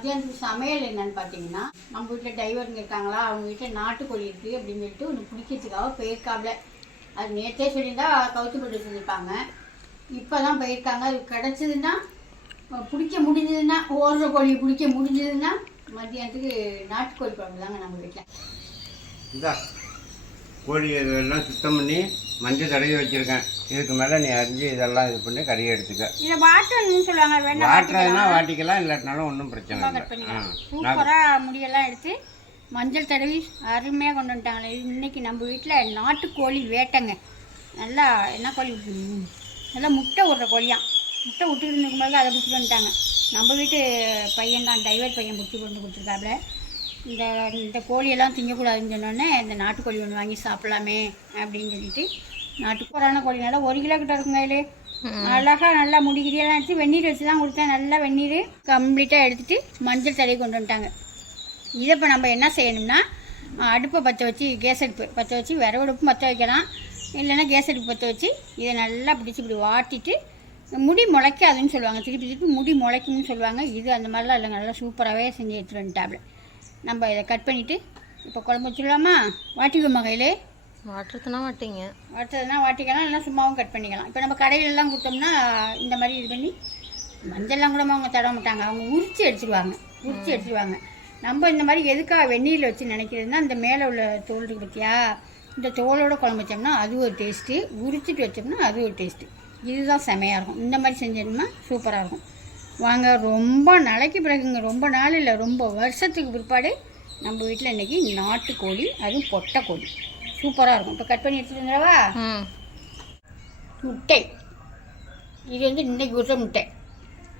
மத்தியானத்துக்கு சமையல் என்னன்னு பார்த்தீங்கன்னா, நம்ம வீட்டில் டிரைவருங்க இருக்காங்களா, அவங்க வீட்டில் நாட்டுக்கோழி இருக்குது அப்படின்னு சொல்லிட்டு ஒன்று பிடிக்கிறதுக்காக போயிருக்காப்ல. அது நேற்றே சொல்லியிருந்தா கவுத்து போட்டு வச்சுருந்துருப்பாங்க. இப்போ தான் போயிருக்காங்க. அது கிடச்சிதுன்னா பிடிக்க முடிஞ்சதுன்னா, ஓடுற கோழியை பிடிக்க முடிஞ்சதுன்னா மத்தியானத்துக்கு நாட்டுக்கோழி குழம்பு தாங்க நம்ம வீட்டில். இந்த கோழி எல்லாம் சுத்தம் பண்ணி மஞ்சள் தடவி வச்சுருக்கேன். இதுக்கு மேலே நீ அரிஞ்சு இதெல்லாம் இது பண்ணி கறியை எடுத்துக்க. இதை வாட்டணும்னு சொல்லுவாங்க. வாட்டுறதுனா வாட்டிக்கலாம், இல்லாட்டினாலும் ஒன்றும் பிரச்சனை இல்லை. சூப்பராக முடியெல்லாம் எடுத்து மஞ்சள் தடவி அருமையாக கொண்டு வந்துட்டாங்களே. இன்றைக்கி நம்ம வீட்டில் நாட்டுக்கோழி வேட்டைங்க. நல்லா என்ன கோழி, நல்லா முட்டை விட்ற கோழியாம். முட்டை விட்டுட்டு இருக்கும்போது அதை பிடிச்சி வந்துட்டாங்க. நம்ம வீட்டு பையன் தான், டிரைவர் பையன் பிடிச்சி கொண்டு கொடுத்துருக்காப்புல. இந்த கோழியெல்லாம் திங்கக்கூடாதுன்னு சொன்னோடனே இந்த நாட்டுக்கோழி ஒன்று வாங்கி சாப்பிட்லாமே அப்படின்னு சொல்லிட்டு, நாட்டுக்கோரான கோழி நல்லா 1 கிலோ கிட்ட இருக்குங்க. இது அழகாக நல்லா முடிக்கிறதெல்லாம் எடுத்து வெந்நீர் வச்சு தான் கொடுத்தேன். நல்லா வெந்நீர் கம்ப்ளீட்டாக எடுத்துகிட்டு மஞ்சள் தடவி கொண்டு வந்துட்டாங்க. இதை இப்போ நம்ம என்ன செய்யணும்னா, அடுப்பை பற்ற வச்சு, கேஸ் அடுப்பு பற்ற வச்சு, விறகு அடுப்பு பற்ற வைக்கலாம், இல்லைன்னா கேஸ் அடுப்பு பற்ற வச்சு இதை நல்லா பிடிச்சி இப்படி வாட்டிட்டு, முடி முளைக்காதுன்னு சொல்லுவாங்க, திருப்பி திருப்பி முடி முளைக்கும்னு சொல்லுவாங்க. இது அந்த மாதிரிலாம் இல்லைங்க, நல்லா சூப்பராகவே செஞ்சு எடுத்துகிட்டு வந்துட்டாப்ல. நம்ம இதை கட் பண்ணிவிட்டு இப்போ குழம்பு வச்சுக்கலாமா? வாட்டிக்குவோமா கையிலே? வாட்டுறதுனா வாட்டிங்க, வாட்டுறதுனா வாட்டிக்கலாம், இல்லைனா சும்மாவும் கட் பண்ணிக்கலாம். இப்போ நம்ம கடையிலலாம் கொடுத்தோம்னா இந்த மாதிரி இது பண்ணி மஞ்சள்லாம் கூட அவங்க தட மாட்டாங்க, அவங்க உரித்து எடுத்துடுவாங்க. நம்ம இந்த மாதிரி எதுக்காக வெந்நீரில் வச்சு நினைக்கிறதுனா, இந்த மேலே உள்ள தோல் இருக்குது பார்த்தியா, இந்த தோலோட குழம்பு வச்சோம்னா அது ஒரு டேஸ்ட்டு, உரிச்சிட்டு வச்சோம்னா அது ஒரு டேஸ்ட்டு. இதுதான் செமையாக இருக்கும். இந்த மாதிரி செஞ்சோம்னா சூப்பராக இருக்கும். வாங்க, ரொம்ப நாளைக்கு பிறகுங்க, ரொம்ப நாள் இல்லை, ரொம்ப வருஷத்துக்கு பிற்பாடு நம்ம வீட்டில் இன்றைக்கி நாட்டுக்கோழி, அதுவும் பொட்டை கோழி சூப்பராக இருக்கும். இப்போ கட் பண்ணி எடுத்துகிட்டு வந்துடவா? முட்டை இது வந்து இன்றைக்கி விடுற முட்டை,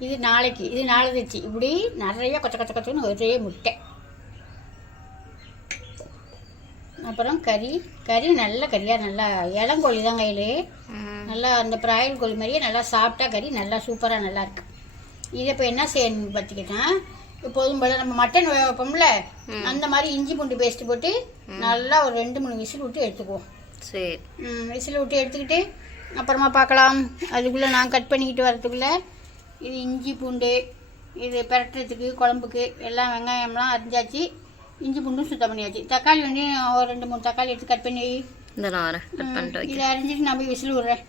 இது நாளைக்கு, இது நாளை தச்சு, இப்படி நிறைய கொச்சன்னு ஒரே முட்டை. அப்புறம் கறி நல்ல கறியாக, நல்லா இளங்கோழி தான் கையில், நல்லா அந்த பிராயல் கோழி மாதிரியே நல்லா சாப்பிட்டா கறி நல்லா சூப்பராக நல்லா இருக்குது. இதை இப்போ என்ன செய்யணும்னு பார்த்திங்கன்னா, இப்போதும் போல் நம்ம மட்டன் வைப்போம்ல, அந்த மாதிரி இஞ்சி பூண்டு பேஸ்ட்டு போட்டு நல்லா ஒரு 2-3 விசில் விட்டு எடுத்துக்குவோம். சரி, விசில் விட்டு எடுத்துக்கிட்டு அப்புறமா பார்க்கலாம். அதுக்குள்ளே நான் கட் பண்ணிக்கிட்டு வரதுக்குள்ளே இது இஞ்சி பூண்டு, இது பிரட்டுறதுக்கு குழம்புக்கு எல்லாம் வெங்காயம்லாம் அரிஞ்சாச்சு, இஞ்சி பூண்டும் சுத்தம் பண்ணியாச்சு. தக்காளி வந்து ஒரு 2-3 தக்காளி எடுத்து கட் பண்ணி இதை அரிஞ்சிட்டு நான் போய் விசில் விட்றேன்.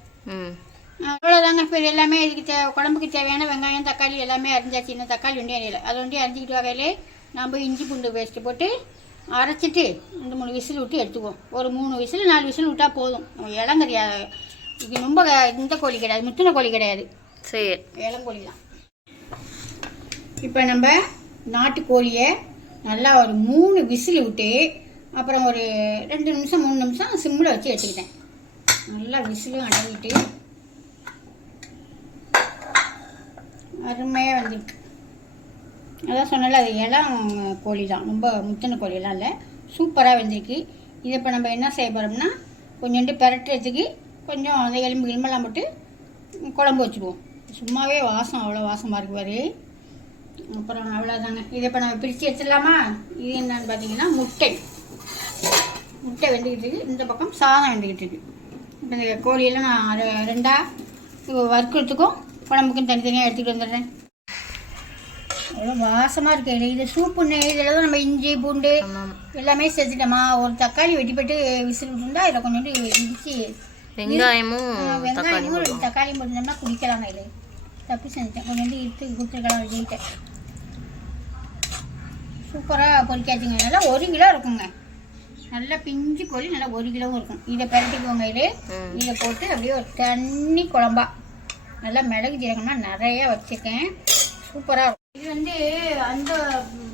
அவ்வளோதாங்க. இப்போ எல்லாமே இதுக்கு குழம்புக்கு தேவையான வெங்காயம் தக்காளி எல்லாமே அரிஞ்சாச்சு. இன்னும் தக்காளி ஒன்றே அரியலை, அதை ஒன்றே அரிஞ்சிக்கிட்டு வகையிலே நம்ம இஞ்சி பூண்டு பேஸ்ட்டு போட்டு அரைச்சிட்டு 2-3 விசில் விட்டு எடுத்துக்குவோம். ஒரு 3 விசில் 4 விசில் விட்டால் போதும். இளங்கறியா இது, ரொம்ப இந்த கோழி கிடையாது, முத்தின கோழி கிடையாது, சரி, இளங்கோழி தான். இப்போ நம்ம நாட்டுக்கோழியை நல்லா ஒரு 3 விசில் விட்டு, அப்புறம் ஒரு 2 நிமிஷம் 3 நிமிஷம் சிம்மில் வச்சு எடுத்துக்கிட்டேன். நல்லா விசிலும் அடங்கிட்டு அருமையாக வந்துருக்கு. அதான் சொன்னால அது இளம் கோழி தான், ரொம்ப முத்தின கோழியெல்லாம் இல்லை, சூப்பராக வெந்திருக்கு. இதை இப்போ நம்ம என்ன செய்ய போகிறோம்னா, கொஞ்சோண்டு பிரட்டுறதுக்கு கொஞ்சம் அந்த எலும்பெல்லாம் போட்டு குழம்பு வச்சுக்குவோம். சும்மாவே வாசம் அவ்வளோ வாசமாக இருக்கு பாரு. அப்புறம் அவ்வளோதாங்க. இதை இப்போ நம்ம பிரித்து எடுத்துடலாமா? இது என்னன்னு பார்த்தீங்கன்னா முட்டை வெந்துக்கிட்டு இருக்குது, இந்த பக்கம் சாதம் வெந்துக்கிட்டு இருக்குது. இப்போ இந்த கோழியெல்லாம் நான் 2ஆக வறுக்கிறதுக்கும் குழம்புக்கும் தனித்தனியாக எடுத்துகிட்டு வந்துடுறேன். அவ்வளோ வாசமாக இருக்குது. இது சூப்புன்னு இதில் தான் நம்ம இஞ்சி பூண்டு எல்லாமே சேர்த்துட்டோமா. ஒரு தக்காளி வெட்டிப்பட்டு விசில் விட்டுருந்தா இதில் கொஞ்சோண்டு இடிச்சு வெங்காயமும் 2 தக்காளியும் போட்டுருந்தோம்னா குடிக்கலாம். இல்லை தப்பு செஞ்சுட்டேன், கொஞ்சோண்டு எடுத்து கொடுத்துருக்கலாம் விஜய்கிட்ட. சூப்பராக பொரிக்காச்சுங்க. நல்லா 1 கிலோ இருக்குங்க, நல்லா பிஞ்சு கோழி, நல்லா 1 கிலோவும் இருக்கும். இதை பரட்டிக்குவோங்க. இதை போட்டு அப்படியே ஒரு தண்ணி குழம்பா நல்லா மிளகு ஜீரகம்லாம் நிறையா வச்சுருக்கேன், சூப்பராக இருக்கும். இது வந்து அந்த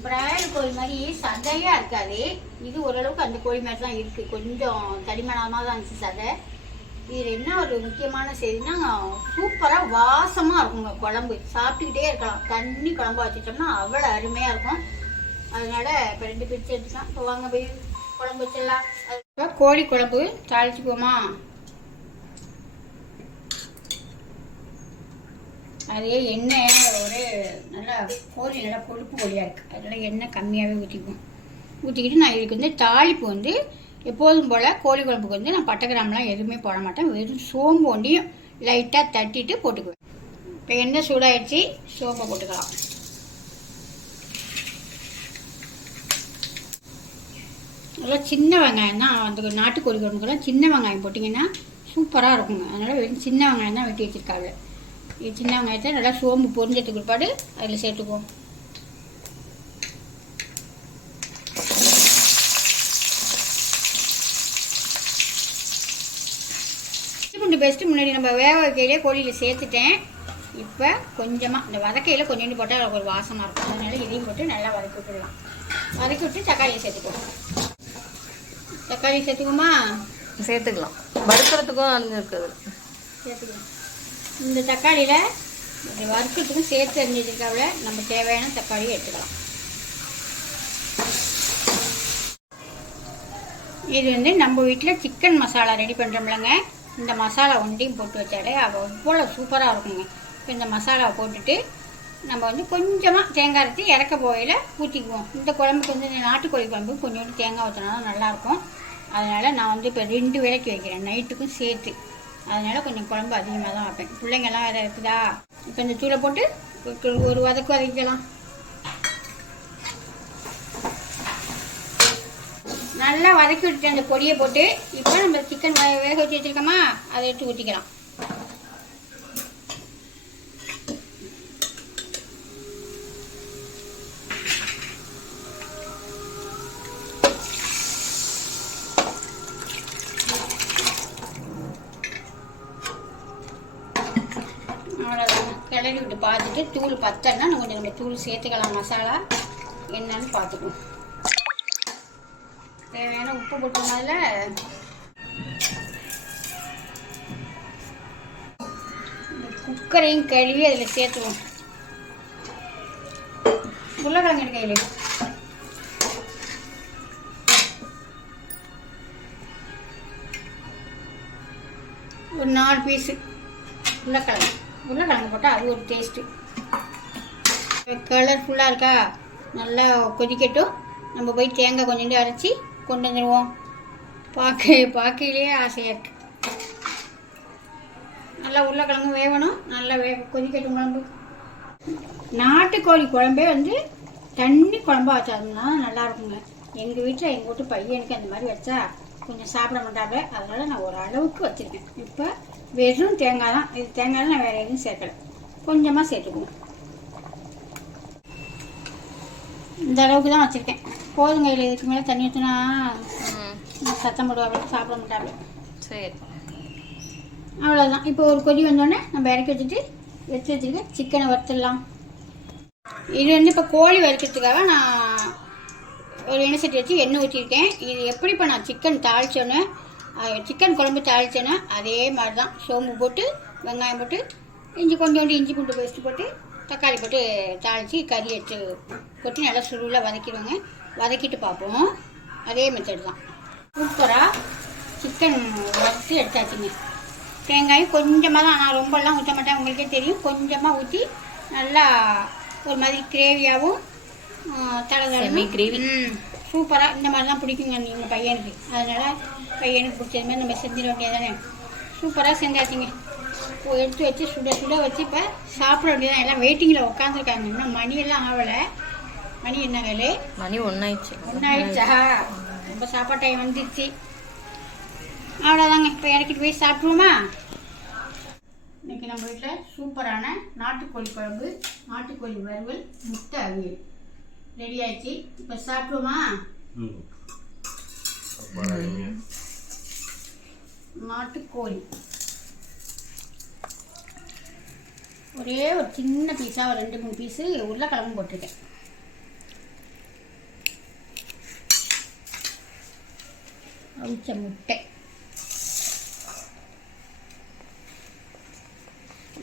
பிராயல் கோழி மாதிரி சதையாக இருக்காது, இது ஓரளவுக்கு அந்த கோழி மாதிரி தான் இருக்குது, கொஞ்சம் தடிமனமாக தான் இருந்துச்சு சதை. இதில் என்ன ஒரு முக்கியமான செய்தின்னா, சூப்பராக வாசமாக இருக்குங்க குழம்பு, சாப்பிட்டுக்கிட்டே இருக்கலாம். தண்ணி குழம்பா வச்சுட்டோம்னா அவ்வளோ அருமையாக இருக்கும். அதனால் இப்போ 2 பிரித்து எடுத்துக்கலாம். இப்போ வாங்க போய் குழம்பு வச்சிடலாம். இப்போ கோழி குழம்பு தாளிச்சுக்குவோமா? அதே எண்ணெய் ஒரு நல்லா கோழி நல்லா கொழுப்பு கோழியாக இருக்குது, அதனால் எண்ணெய் கம்மியாகவே ஊற்றிக்கிட்டு நான் இதுக்கு வந்து தாளிப்பு வந்து எப்போதும் போல் கோழி குழம்புக்கு வந்து நான் பட்டை கிராம்பெலாம் எதுவுமே போட மாட்டேன், வெறும் சோம்பு ஒண்டியும் லைட்டாக தட்டிட்டு போட்டுக்குவேன். இப்போ எண்ணெய் சூடாகிடுச்சு, சோம்பை போட்டுக்கலாம். நல்லா சின்ன வெங்காயம் தான், அந்த நாட்டுக்கோழி குழம்புக்கெல்லாம் சின்ன வெங்காயம் போட்டிங்கன்னா சூப்பராக இருக்குங்க. அதனால் வெறும் சின்ன வெங்காயம் தான் வெட்டி வச்சுருக்காங்க. இது சின்ன வெங்காயத்தை நல்லா சோம்பு பொரிஞ்சதுக்கு பிற்பாடு அதில் சேர்த்துக்குவோம். இஞ்சி பூண்டு பேஸ்ட்டு முன்னாடி நம்ம வேக வைக்கையிலே கோழியில் சேர்த்துட்டேன். இப்போ கொஞ்சமாக இந்த வதக்கையில் கொஞ்சோண்டு போட்டால் ஒரு வாசமாக இருக்கும். அதனால இதையும் போட்டு நல்லா வதக்கி விட்டுடலாம். வதக்கி விட்டு தக்காளியை சேர்த்துக்குவோம். தக்காளி சேர்த்துக்குமா? சேர்த்துக்கலாம். வறுக்கிறதுக்கும் அழிஞ்சிருக்குது. சேர்த்துக்கலாம். இந்த தக்காளியில் இந்த வறுக்கிறதுக்கும் சேர்த்து அரிஞ்சிருக்காவில் நம்ம தேவையான தக்காளியை எடுத்துக்கலாம். இது வந்து நம்ம வீட்டில் சிக்கன் மசாலா ரெடி பண்ணுறோம்லங்க, இந்த மசாலா ஒன்றையும் போட்டு வச்சாலே அவ்வளோ சூப்பராக இருக்குங்க. இப்போ இந்த மசாலாவை போட்டுட்டு நம்ம வந்து கொஞ்சமாக தேங்காய் அரைச்சி இறக்க போகையில் ஊற்றிக்குவோம். இந்த குழம்புக்கு வந்து இந்த நாட்டுக்கோழி குழம்புக்கு கொஞ்சோண்டு தேங்காய் ஊற்றினா தான் நல்லாயிருக்கும். அதனால் நான் வந்து இப்போ 2 வேளைக்கு வைக்கிறேன், நைட்டுக்கும் சேர்த்து. அதனால் கொஞ்சம் குழம்பு அதிகமாக தான் வைப்பேன். பிள்ளைங்கள்லாம் வேறு இருக்குதா. இப்போ இந்த தூளை போட்டு ஒரு வதக்கு வதக்கிக்கலாம். நல்லா வதக்கி விட்டுட்டு அந்த பொடியை போட்டு இப்போ நம்ம சிக்கன் வேக வச்சு வச்சுருக்கோமா, அதை எடுத்து ஊற்றிக்கலாம். அவ்வளோதாங்க. கிளறி விட்டு பார்த்துட்டு தூள் பத்தன்னா கொஞ்சம் நம்ம தூள் சேர்த்துக்கலாம். மசாலா என்னன்னு பார்த்துக்குவோம். தேவையான உப்பு போட்டோம்னால இந்த குக்கரையும் கழுவி அதில் சேர்த்துவோம். உருளைக்கிழங்கு எடுக்க கையில் ஒரு 4 பீஸு உருளைக்கிழங்கு போட்டால் அது ஒரு டேஸ்ட்டு. கலர்ஃபுல்லாக இருக்கா? நல்லா கொதிக்கட்டும். நம்ம போய் தேங்காய் கொஞ்சோண்டு அரைச்சி கொண்டு வந்துடுவோம். பார்க்கையிலேயே ஆசையாக இருக்குது. நல்லா உருளைக்கிழங்கு வேகணும். நல்லா கொதிக்கட்டும் குழம்பு. நாட்டுக்கோழி குழம்பே வந்து தண்ணி குழம்பா வச்சாங்கன்னா நல்லா இருக்குங்க. எங்கள் வீட்டில் எங்கள் வீட்டு பையனுக்கு அந்த மாதிரி வச்சா கொஞ்சம் சாப்பிட மாட்டாங்க. அதனால் நான் ஒரு அளவுக்கு வச்சுருக்கேன். இப்போ வெறும் தேங்காய் தான். இது தேங்காய் நான் வேறு எதுவும் சேர்க்கலை. கொஞ்சமாக சேர்த்துக்குவோம். இந்த அளவுக்கு தான் வச்சுருக்கேன். போதுங்க. இல்லை இதுக்கு மேலே தண்ணி ஊற்றினா சத்தம் போடுவாங்க, சாப்பிட மாட்டாங்க. சரி, அவ்வளோதான். இப்போ ஒரு கொதி வந்தோடனே நம்ம இறக்கி வச்சுட்டு வச்சுருக்க சிக்கனை வறுத்துடலாம். இது வந்து இப்போ கோழி வறுக்கிறதுக்காக நான் ஒரு எண்ணெய் சட்டி வச்சு எண்ணெய் ஊற்றிருக்கேன். இது எப்படி இப்போ நான் சிக்கன் தாளித்தோன்னே, சிக்கன் குழம்பு தாளித்தோன்னே அதே மாதிரி தான். சோம்பு போட்டு வெங்காயம் போட்டு கொஞ்சோண்டு இஞ்சி பூண்டு பேஸ்ட்டு போட்டு தக்காளி போட்டு தாளித்து கறி எடுத்து போட்டு நல்லா சுருளாக வதக்கிடுவோங்க. வதக்கிட்டு பார்ப்போம். அதே மெத்தட் தான். சூப்பராக சிக்கன் வறுத்து எடுத்தாச்சுங்க. தேங்காயும் கொஞ்சமாக தான், நான் ரொம்பலாம் ஊற்ற மாட்டேன், உங்களுக்கே தெரியும். கொஞ்சமாக ஊற்றி நல்லா ஒரு மாதிரி கிரேவியாகவும் தலை கிரேவி சூப்பராக இந்த மாதிரி தான் பிடிக்குங்க எங்கள் பையனுக்கு. அதனால் பையனுக்கு பிடிச்சது மாதிரி நம்ம செஞ்சிட வேண்டியதானே. சூப்பராக செஞ்சாச்சுங்க. எடுத்து வச்சு சுட சுட வச்சு இப்போ சாப்பிட வேண்டியதான். எல்லாம் வெயிட்டிங்கில் உட்காந்துருக்காங்க. இன்னும் மணியெல்லாம் ஆகலை. மணி என்ன வேலை? மணி 1 ஆயிடுச்சு. 1 ஆயிடுச்சா? ரொம்ப சாப்பாடு டைம் வந்துடுச்சு. அவ்வளோதாங்க. இப்போ இறக்கிட்டு போய் சாப்பிடுவோமா? இன்றைக்கி நம்ம வீட்டில் சூப்பரான நாட்டுக்கோழி குழம்பு, நாட்டுக்கோழி வறுவல், முட்டை அவியல் ரெடி ஆயிடுச்சு. இப்போ சாப்பிடுவோமா? நாட்டுக்கோழி ஒரே ஒரு சின்ன பீஸாக ஒரு 2-3 பீஸு உருளைக்கிழங்கு போட்டிருக்கேன். அவிச்ச முட்டை.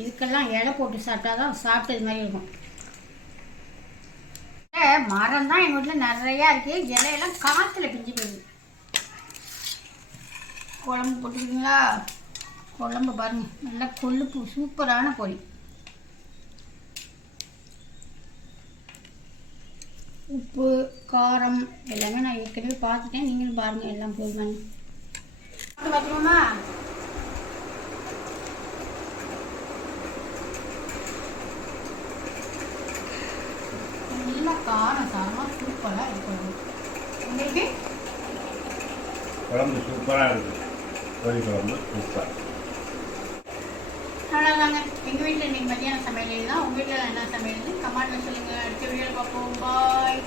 இதுக்கெல்லாம் இலை போட்டு சாப்பிட்டா தான் சாப்பிட்டது மாதிரி இருக்கும். மரம் தான் எங்கள் வீட்டில் நிறையா இருக்குது. இலையெல்லாம் காற்றுல பிஞ்சு போயிடுது. குழம்பு போட்டுக்கிங்களா? குழம்பு பாருங்கள், நல்லா கொழுப்பு சூப்பரான கோழி. உப்பு காரம் எல்லாமே நான் ஏற்கனவே பார்த்துட்டேன். நீங்களும் பாருங்கள் எல்லாம் போதுமானு. பார்த்துருவோமா? நல்லா காரம் சாரமாக சூப்பராக இருக்கும். உங்களுக்கு குழம்பு சூப்பராக இருக்குது. கோழி குழம்பு சூப்பர். அவ்வளோதாங்க. எங்கள் வீட்டில் இன்றைக்கி மதியானம் சமையல் தான். உங்கள் வீட்டில் என்ன சமையல்னு கமெண்ட்டில் சொல்லுங்கள். அடுத்த வீடியோவில் பார்ப்போம். பாய்.